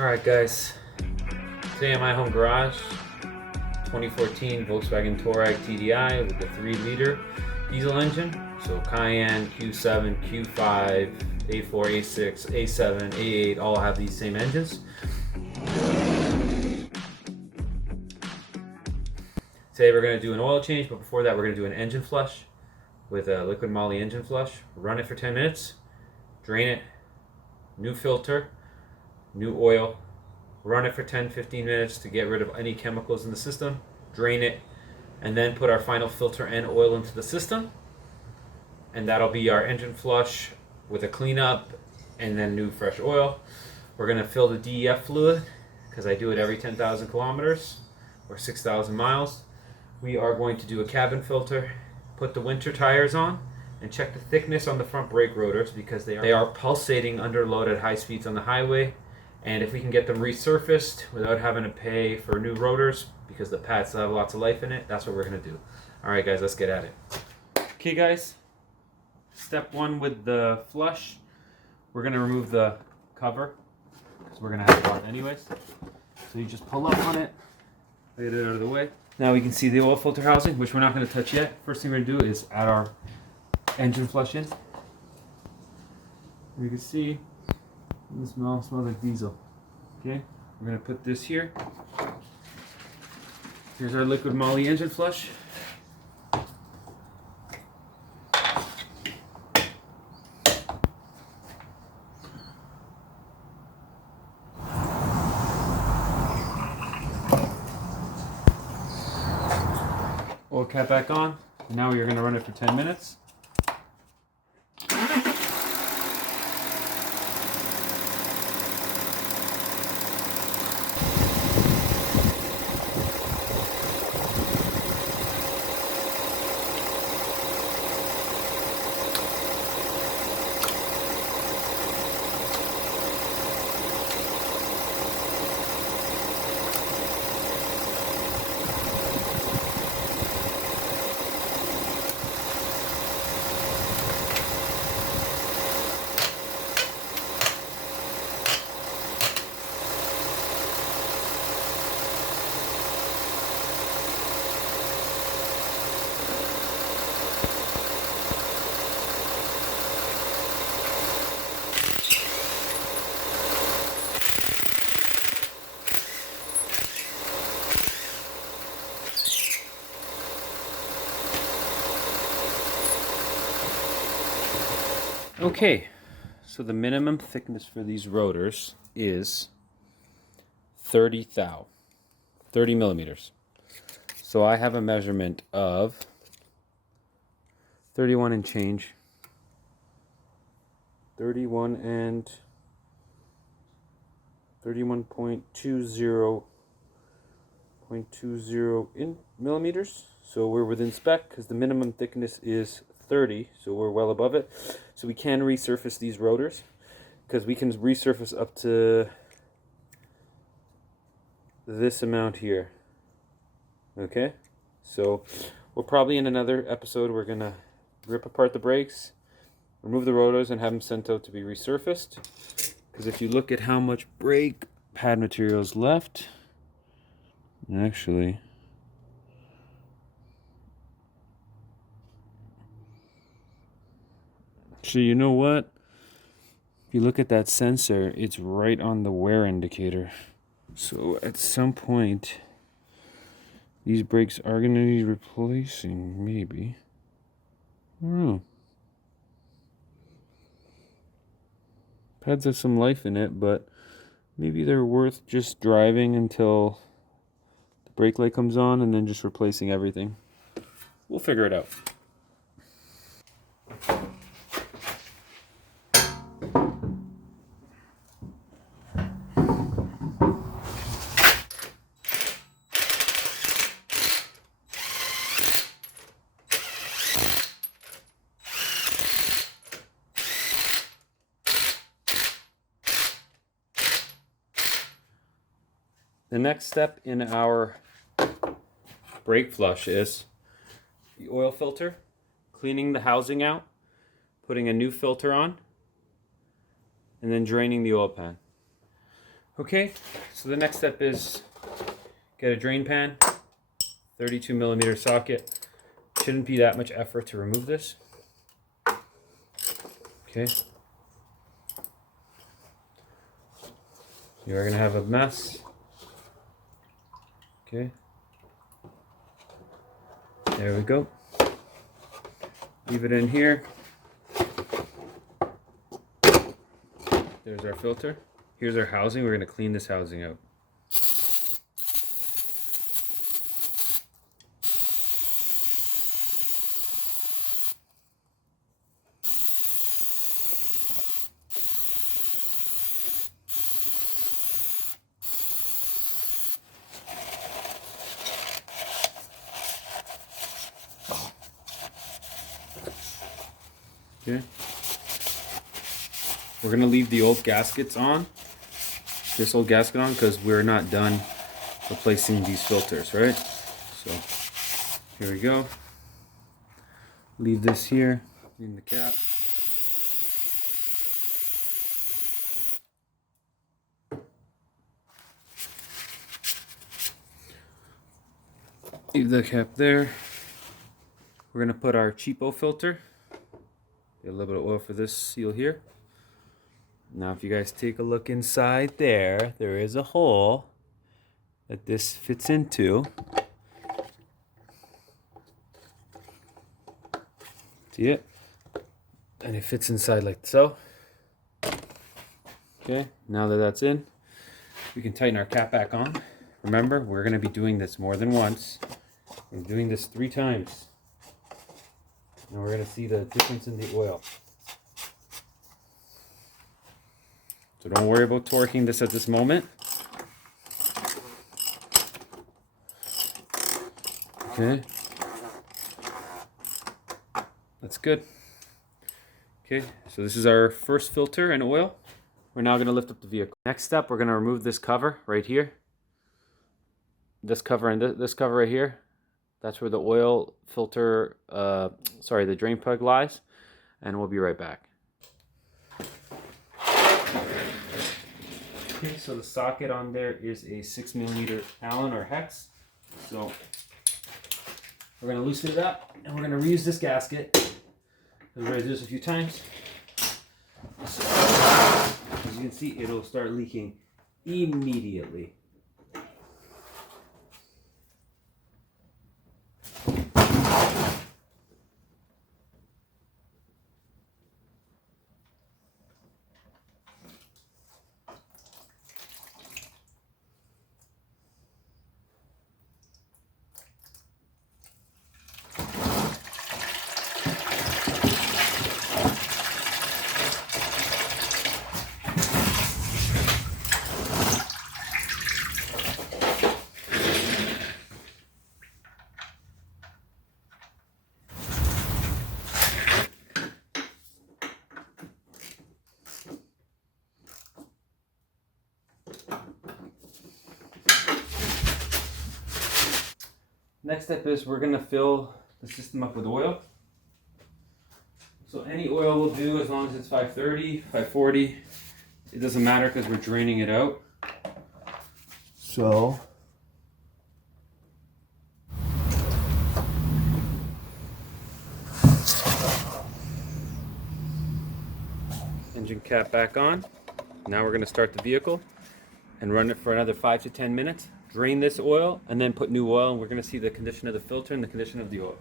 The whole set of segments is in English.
Alright guys, today in my home garage, 2014 Volkswagen Touareg TDI with the 3-liter diesel engine. So Cayenne, Q7, Q5, A4, A6, A7, A8 all have these same engines. Today we're going to do an oil change, but before that we're going to do an engine flush with a liquid moly engine flush. Run it for 10 minutes, drain it, new filter, new oil, run it for 10-15 minutes to get rid of any chemicals in the system, drain it, and then put our final filter and oil into the system. And that'll be our engine flush with a cleanup and then new fresh oil. We're going to fill the DEF fluid because I do it every 10,000 kilometers or 6,000 miles. We are going to do a cabin filter, put the winter tires on, and check the thickness on the front brake rotors because they are pulsating under load at high speeds on the highway. And if we can get them resurfaced without having to pay for new rotors because the pads still have lots of life in it, that's what we're going to do. Alright guys, let's get at it. Okay guys, step one with the flush, we're going to remove the cover because we're going to have it on anyways. So you just pull up on it, get it out of the way. Now we can see the oil filter housing, which we're not going to touch yet. First thing we're going to do is add our engine flush in. You can see it smells like diesel. Okay, we're going to put this here. Here's our liquid moly engine flush. Oil cap back on. And now we are going to run it for 10 minutes. Okay, so the minimum thickness for these rotors is 30 millimeters. So I have a measurement of 31 and change. 31.20 in millimeters. So we're within spec because the minimum thickness is 30, so we're well above it. So we can resurface these rotors because we can resurface up to this amount here. Okay, so we'll probably in another episode we're gonna rip apart the brakes, remove the rotors, and have them sent out to be resurfaced. Because if you look at how much brake pad material is left, actually, so you know what? If you look at that sensor, it's right on the wear indicator. So at some point, these brakes are going to need replacing, maybe. I don't know. Pads have some life in it, but maybe they're worth just driving until the brake light comes on and then just replacing everything. We'll figure it out. The next step in our brake flush is the oil filter, cleaning the housing out, putting a new filter on, and then draining the oil pan. Okay, so the next step is get a drain pan, 32mm socket. Shouldn't be that much effort to remove this. Okay. You are going to have a mess. Okay. There we go. Leave it in here. There's our filter. Here's our housing. We're going to clean this housing out. Okay. We're going to leave the old gaskets on, this old gasket on, because we're not done replacing these filters, right? So here we go. Leave this here in the cap. Leave the cap there. We're going to put our cheapo filter. Get a little bit of oil for this seal here. Now if you guys take a look inside there, there is a hole that this fits into. See it? And it fits inside like so. Okay, now that that's in, we can tighten our cap back on. Remember, we're going to be doing this more than once. We're doing this 3 times. And we're going to see the difference in the oil. So don't worry about torquing this at this moment. Okay. That's good. Okay, so this is our first filter and oil. We're now going to lift up the vehicle. Next step, we're going to remove this cover right here. This cover and this cover right here. That's where the oil filter, the drain plug lies. And we'll be right back. Okay, so the socket on there is a 6mm Allen or hex. So we're going to loosen it up and we're going to reuse this gasket. We're going to do this a few times. So, as you can see, it'll start leaking immediately. Next step is we're going to fill the system up with oil. So any oil will do as long as it's 530, 540. It doesn't matter because we're draining it out. So engine cap back on. Now we're going to start the vehicle and run it for another 5 to 10 minutes. Drain this oil and then put new oil, and we're going to see the condition of the filter and the condition of the oil.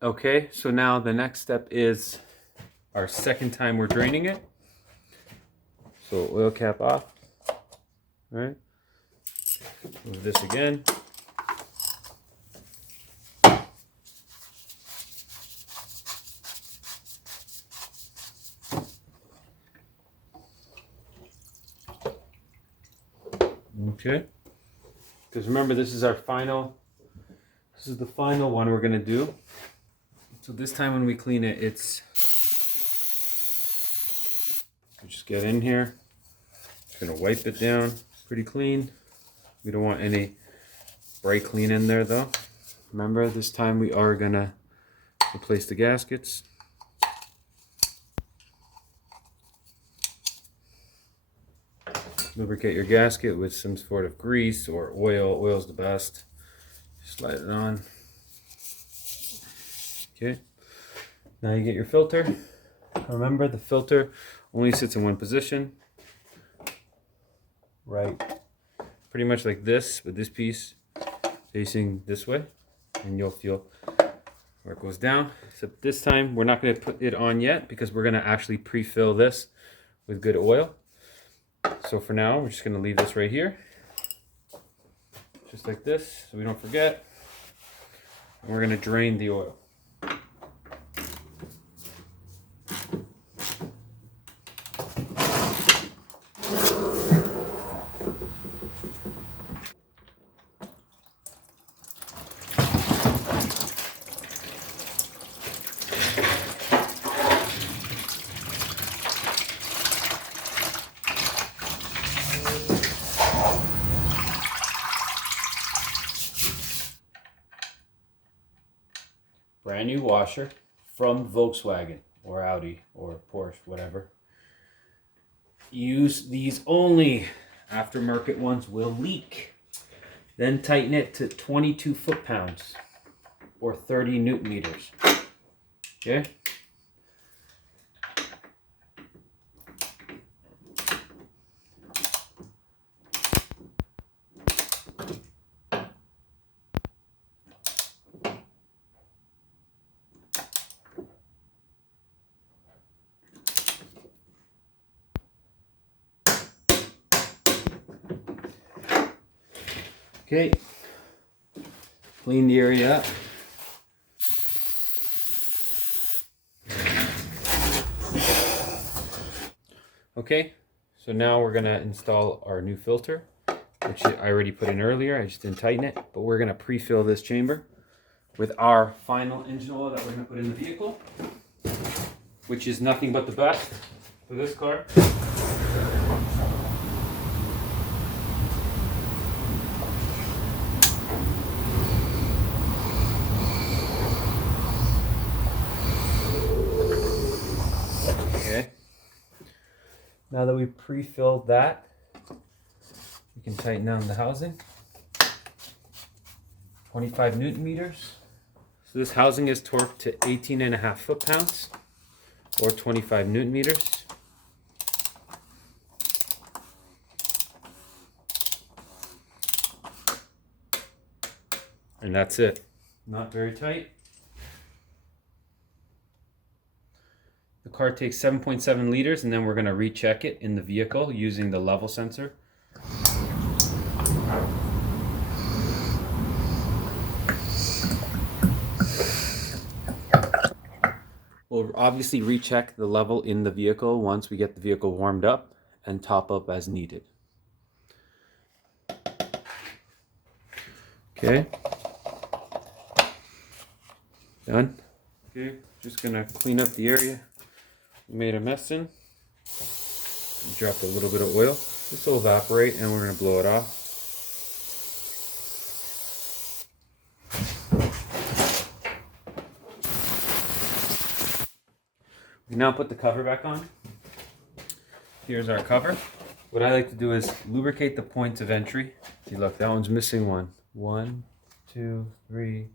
Okay, so now the next step is our second time we're draining it. So oil cap off. All right. Move this again. Okay, because remember, this is the final one we're going to do. So this time when we clean it, just get in here. Just going to wipe it down pretty clean. We don't want any bright clean in there though. Remember, this time we are gonna replace the gaskets. Lubricate your gasket with some sort of grease or oil. Oil's the best. Slide it on. Okay. Now you get your filter. Remember, the filter only sits in one position. Right. Pretty much like this, with this piece facing this way. And you'll feel where it goes down. Except this time, we're not going to put it on yet because we're going to actually pre-fill this with good oil. So for now, we're just going to leave this right here. Just like this, so we don't forget. And we're going to drain the oil. Brand new washer from Volkswagen or Audi or Porsche, whatever. Use these only. Aftermarket ones will leak. Then tighten it to 22 foot-pounds or 30 newton meters. Okay? Okay, clean the area up. Okay, so now we're gonna install our new filter, which I already put in earlier. I just didn't tighten it, but we're gonna pre-fill this chamber with our final engine oil that we're gonna put in the vehicle, which is nothing but the best for this car. Now that we've pre-filled that, we can tighten down the housing. 25 newton meters. So this housing is torqued to 18.5 foot-pounds or 25 newton meters. And that's it. Not very tight. The car takes 7.7 liters, and then we're going to recheck it in the vehicle using the level sensor. We'll obviously recheck the level in the vehicle once we get the vehicle warmed up and top up as needed. Okay. Done. Okay, just going to clean up the area we made a mess in. Dropped a little bit of oil. This will evaporate and we're going to blow it off. We now put the cover back on. Here's our cover. What I like to do is lubricate the points of entry. See, look, that one's missing one. 1, 2, 3,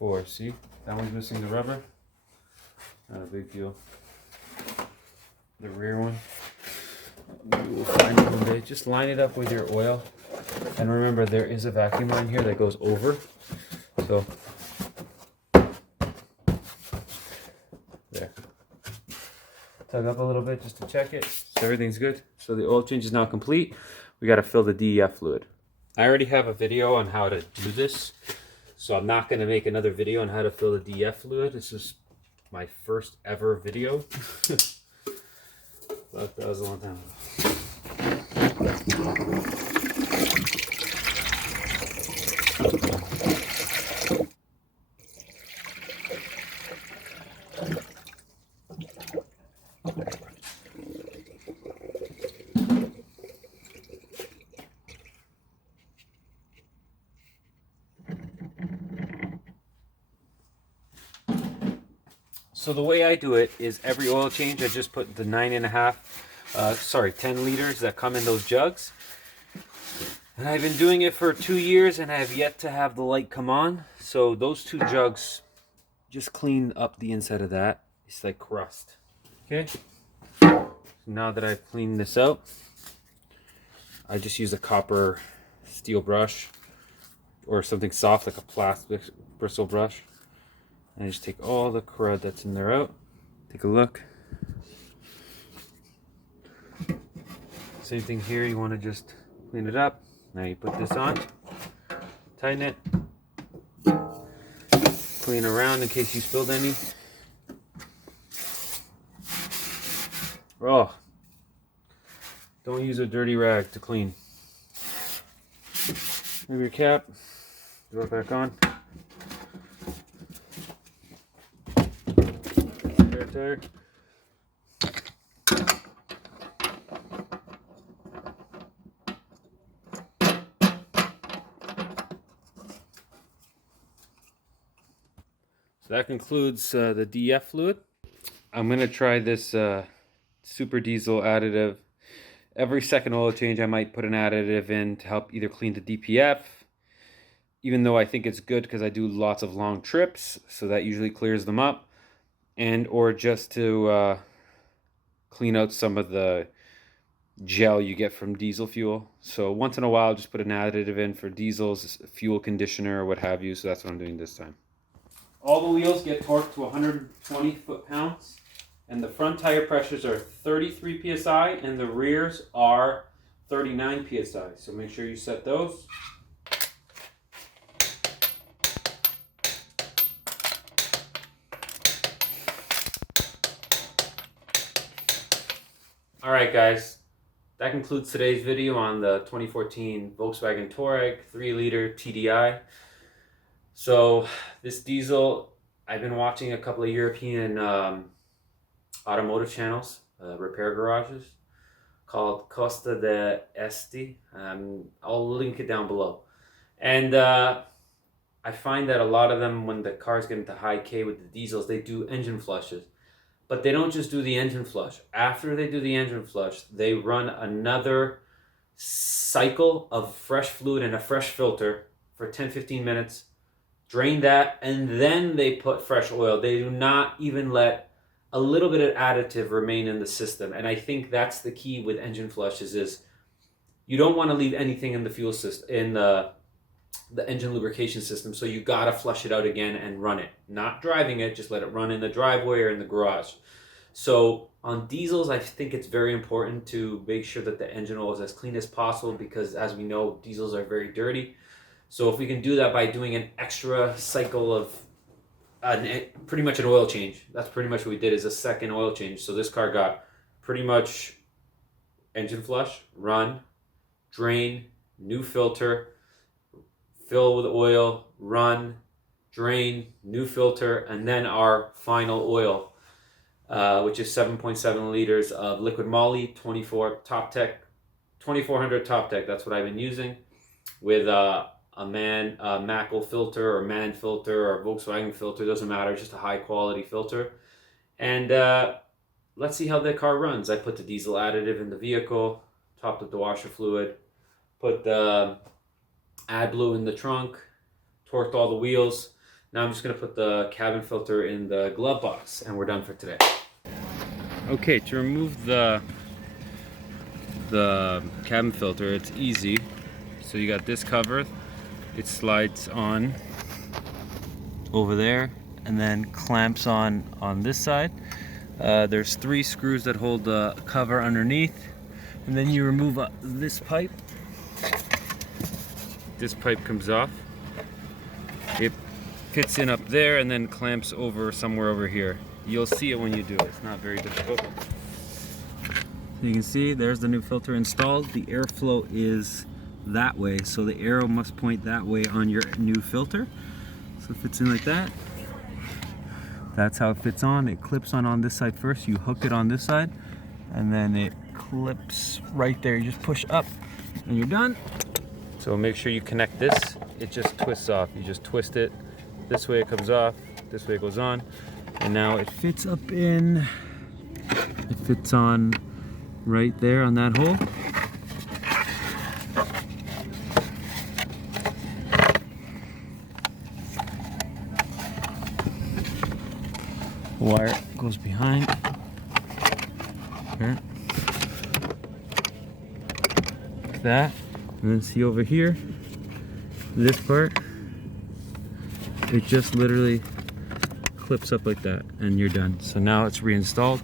4. See, that one's missing the rubber. Not a big deal. The rear one, you will find it one day. Just line it up with your oil, and remember there is a vacuum line here that goes over. So there. Tug up a little bit just to check it. So everything's good. So the oil change is now complete. We got to fill the DEF fluid. I already have a video on how to do this, so I'm not going to make another video on how to fill the DEF fluid. This is my first ever video. But that was a long time So the way I do it is every oil change, I just put the 10 liters that come in those jugs. And I've been doing it for 2 years and I have yet to have the light come on. So those 2 jugs just clean up the inside of that. It's like crust. Okay. Now that I've cleaned this out, I just use a copper steel brush or something soft like a plastic bristle brush. And I just take all the crud that's in there out. Take a look. Same thing here, you want to just clean it up. Now you put this on, tighten it, clean around in case you spilled any. Oh, don't use a dirty rag to clean. Move your cap, throw it back on. Spare tire. So that concludes the DF fluid. I'm going to try this super diesel additive. Every second oil change I might put an additive in to help either clean the DPF, even though I think it's good because I do lots of long trips, so that usually clears them up, and or just to clean out some of the gel you get from diesel fuel. So once in a while, just put an additive in for diesels, fuel conditioner, or what have you. So that's what I'm doing this time. All the wheels get torqued to 120 foot-pounds, and the front tire pressures are 33 psi, and the rears are 39 psi. So make sure you set those. All right, guys, that concludes today's video on the 2014 Volkswagen Touareg 3-liter TDI. So this diesel, I've been watching a couple of European automotive channels, repair garages, called Costa de Esti. I'll link it down below. And I find that a lot of them, when the cars get into high K with the diesels, they do engine flushes. But they don't just do the engine flush. After they do the engine flush, they run another cycle of fresh fluid and a fresh filter for 10-15 minutes. Drain that, and then they put fresh oil. They do not even let a little bit of additive remain in the system. And I think that's the key with engine flushes is you don't want to leave anything in the fuel system, in the engine lubrication system. So you gotta flush it out again and run it. Not driving it, just let it run in the driveway or in the garage. So on diesels, I think it's very important to make sure that the engine oil is as clean as possible because, as we know, diesels are very dirty. So if we can do that by doing an extra cycle of pretty much an oil change, that's pretty much what we did, is a second oil change. So this car got pretty much engine flush, run, drain, new filter, fill with oil, run, drain, new filter, and then our final oil, which is 7.7 liters of liquid moly, 2400 Top Tech. That's what I've been using with a Mackel filter or Man filter or Volkswagen filter, doesn't matter, just a high quality filter. And let's see how the car runs. I put the diesel additive in the vehicle, topped up the washer fluid, put the AdBlue in the trunk, torqued all the wheels. Now I'm just going to put the cabin filter in the glove box and we're done for today. Okay, to remove the cabin filter, it's easy. So you got this cover. It slides on over there and then clamps on this side. There's 3 screws that hold the cover underneath, and then you remove this pipe. This pipe comes off. It fits in up there and then clamps over somewhere over here. You'll see it when you do it. It's not very difficult. You can see there's the new filter installed. The airflow is that way, so the arrow must point that way on your new filter. So it fits in like that. That's how it fits on. It clips on this side first. You hook it on this side and then it clips right there. You just push up and you're done. So make sure you connect this. It just twists off. You just twist it. This way it comes off, this way it goes on. And now it fits up in, it fits on right there on that hole. Wire goes behind here, like that, and then see over here, this part, it just literally clips up like that, and you're done. So now it's reinstalled.